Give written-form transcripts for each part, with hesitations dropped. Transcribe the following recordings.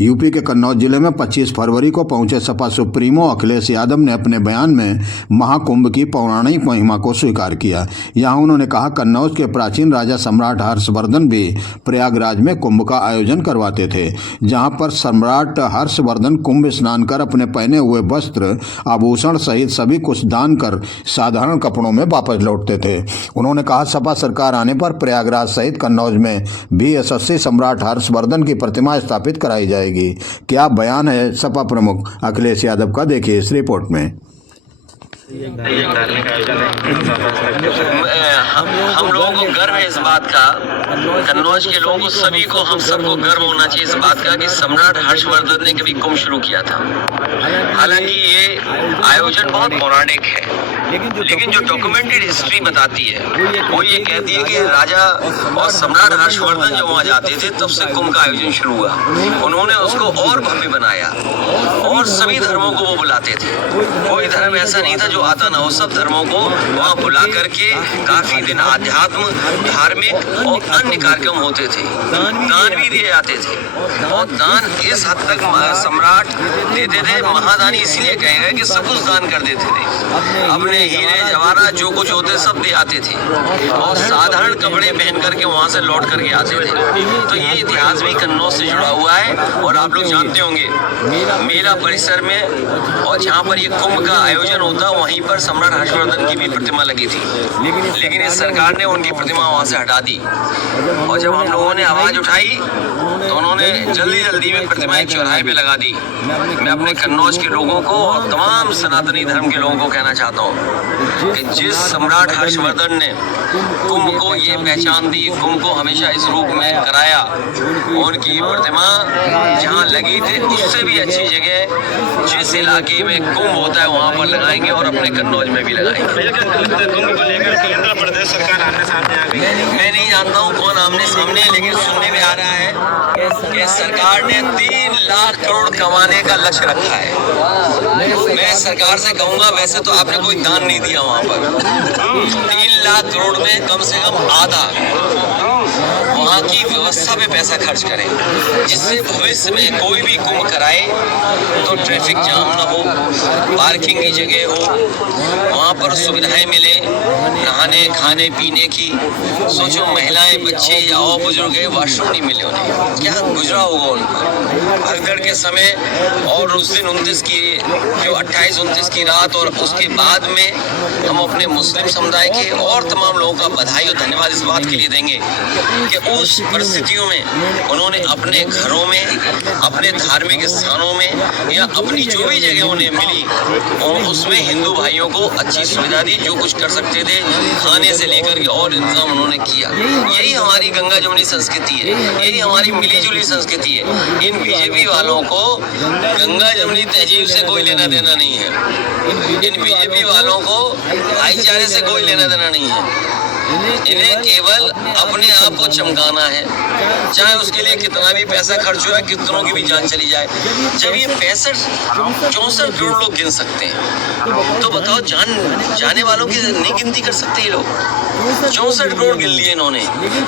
UP के कन्नौज जिले में 25 फरवरी को पहुंचे सपा सुप्रीमो अखिलेश यादव ने अपने बयान में महाकुंभ की पौराणिक महिमा को स्वीकार किया। यहां उन्होंने कहा, कन्नौज के प्राचीन राजा सम्राट हर्षवर्धन भी प्रयागराज में कुंभ का आयोजन करवाते थे, जहां पर सम्राट हर्षवर्धन कुंभ स्नान कर अपने पहने हुए वस्त्र, आभूषण सहित सभी कुछ दान कर साधारण कपड़ों में वापस लौटते थे। उन्होंने कहा, सपा सरकार आने पर प्रयागराज सहित कन्नौज में भी यशस्वी सम्राट हर्षवर्धन की प्रतिमा स्थापित कराई जाएगी। क्या बयान है सपा प्रमुख अखिलेश यादव का, देखिए इस रिपोर्ट में। हम लोगों को गर्व है इस बात का, कन्नौज के लोगों को, सभी को, हम सबको गर्व होना चाहिए इस बात का कि सम्राट हर्षवर्धन ने कभी कुंभ शुरू किया था। हालांकि ये आयोजन बहुत पौराणिक है, लेकिन जो डॉक्यूमेंटेड हिस्ट्री बताती है वो ये कहती है कि राजा और सम्राट हर्षवर्धन जब वहाँ जाते थे तब से कुंभ का आयोजन शुरू हुआ। उन्होंने उसको और भव्य बनाया और सभी धर्मों को वो बुलाते थे। कोई धर्म ऐसा नहीं था जो आता ना हो, सब धर्मों को वहाँ बुला करके काफी दिन आध्यात्म, धार्मिक और अन्य कार्यक्रम होते थे। दान भी दिए जाते थे और दान इस हद तक सम्राट देते थे, महादानी इसलिए कहे गए कि सब कुछ दान कर देते थे। अपने हीरे जवाहरात जो कुछ होते सब दे आते थे और साधारण कपड़े पहन करके वहाँ से लौट करके आते थे। तो ये इतिहास भी कन्नौज से जुड़ा हुआ है और आप लोग जानते होंगे मेला परिसर में और जहाँ पर ये कुंभ का आयोजन होता वहीं पर सम्राट हर्षवर्धन की भी प्रतिमा लगी थी, लेकिन इस सरकार ने उनकी प्रतिमा वहाँ से हटा दी। और जब हम लोगों ने आवाज उठाई तो उन्होंने जल्दी में प्रतिमा एक चौराहे पे लगा दी। मैं अपने कन्नौज के लोगों को और तमाम सनातनी धर्म के लोगों को कहना चाहता हूँ कि जिस सम्राट हर्षवर्धन ने कुंभ को ये पहचान दी, कुंभ को हमेशा इस रूप में कराया, उनकी प्रतिमा जहाँ लगी थी उससे भी अच्छी जगह जिस इलाके में कुंभ होता है वहाँ पर लगाएंगे और अपने कन्नौज में भी लगाएंगे। कुंभ को लेकर केंद्र प्रदेश सरकार आमने सामने आ गई। मैं नहीं जानता हूँ कौन आमने सामने है, लेकिन सुनने में आ रहा है कि सरकार ने 3 लाख करोड़ कमाने का लक्ष्य रखा है। मैं सरकार से कहूँगा, वैसे तो आपने कोई दान नहीं दिया वहाँ पर, 3 लाख करोड़ में कम से कम आधा वहाँ की व्यवस्था पे पैसा खर्च करें, जिससे भविष्य में कोई भी कुंभ कराए तो ट्रैफिक जाम ना हो, पार्किंग की जगह हो, वहाँ पर सुविधाएं मिले, नहाने खाने पीने की। सोचो महिलाएं, बच्चे या और बुजुर्ग वॉशरूम नहीं मिले उन्हें, क्या गुजरा होगा उनको भगदड़ के समय। और उस दिन 29 की जो 28-29 की रात और उसके बाद में हम अपने मुस्लिम समुदाय के और तमाम लोगों का बधाई और धन्यवाद इस बात के लिए देंगे कि उस परिस्थितियों में उन्होंने अपने घरों में, अपने धार्मिक स्थानों में या अपनी जो भी जगह उन्हें मिली और उसमें हिंदू भाइयों को अच्छी सुविधा दी, जो कुछ कर सकते थे खाने से लेकर के और इंतजाम उन्होंने किया। यही हमारी गंगा जमुनी संस्कृति है, यही हमारी मिली जुली संस्कृति है। इन बीजेपी वालों को गंगा जमुनी तहजीब से कोई लेना देना नहीं है, इन बीजेपी वालों को भाईचारे से कोई लेना देना नहीं है। इन्हें केवल अपने आप को चमकाना है, चाहे उसके लिए कितना भी पैसा खर्च हो, कितनों की भी जान चली जाए। जब ये 64 करोड़ लोग गिन सकते हैं तो बताओ जाने वालों की नहीं गिनती कर सकते ये लोग। 64 करोड़ गिन लिए इन्होंने,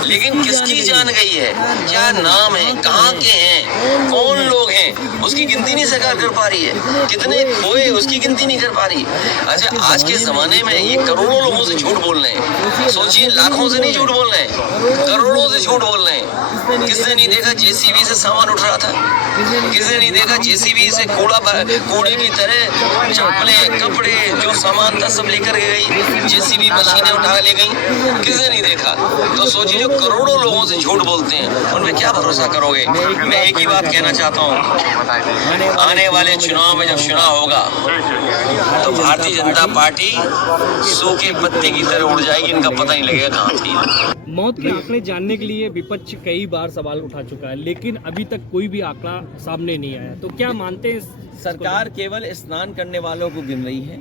लेकिन किसकी जान गई है, क्या नाम है, कहाँ के हैं, कौन लोग हैं, उसकी गिनती नहीं सरकार कर पा रही है। कितने खोए उसकी गिनती नहीं कर पा रही। अच्छा, आज के जमाने में ये करोड़ों लोगों से झूठ बोल रहे हैं, सोचिए लाखों से नहीं झूठ बोल रहे हैं, करोड़ों से झूठ बोल रहे हैं। किसने नहीं देखा जेसीबी से सामान उठ रहा था, किसने नहीं देखा जेसीबी से कूड़े की तरह चप्पलें, कपड़े, जो सामान था सब लेकर गई, जेसीबी मशीनें उठा ले गई, किसने नहीं देखा। तो सोचिए जो करोड़ों लोगों से झूठ बोलते हैं उन पे क्या भरोसा करोगे। मैं एक ही बात कहना चाहता हूँ, आने वाले चुनाव में जब चुनाव होगा तो भारतीय जनता पार्टी सूखे पत्ते की तरह उड़ जाएगी, इनका पता नहीं लगेगा कहाँ थी। मौत के आंकड़े जानने के लिए विपक्ष कई बार सवाल उठा चुका है, लेकिन अभी तक कोई भी आंकड़ा सामने नहीं आया। तो क्या मानते हैं सरकार केवल स्नान करने वालों को गिन रही है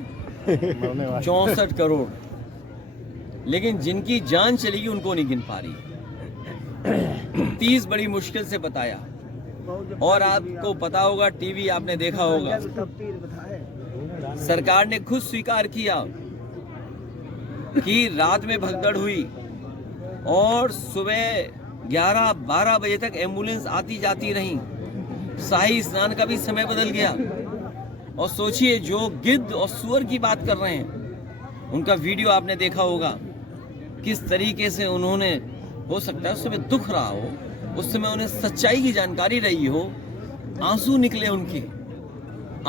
64 करोड़, लेकिन जिनकी जान चलेगी उनको नहीं गिन पा रही। 30 बड़ी मुश्किल से बताया। और आपको पता होगा, टीवी आपने देखा होगा, सरकार ने खुद स्वीकार किया कि रात में भगदड़ हुई और सुबह 11-12 बजे तक एम्बुलेंस आती जाती रही। शाही स्नान का भी समय बदल गया। और सोचिए, जो गिद्ध और सुअर की बात कर रहे हैं, उनका वीडियो आपने देखा होगा, किस तरीके से उन्होंने, हो सकता है उस समय दुख रहा हो, उस समय उन्हें सच्चाई की जानकारी रही हो, आंसू निकले उनके,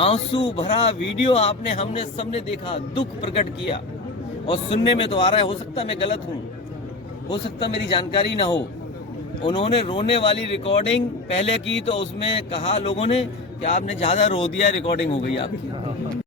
आंसू भरा वीडियो आपने, हमने सबने देखा, दुख प्रकट किया। और सुनने में तो आ रहा है, हो सकता है मैं गलत हूं, हो सकता मेरी जानकारी ना हो, उन्होंने रोने वाली रिकॉर्डिंग पहले की तो उसमें कहा लोगों ने कि आपने ज्यादा रो दिया, रिकॉर्डिंग हो गई आपकी।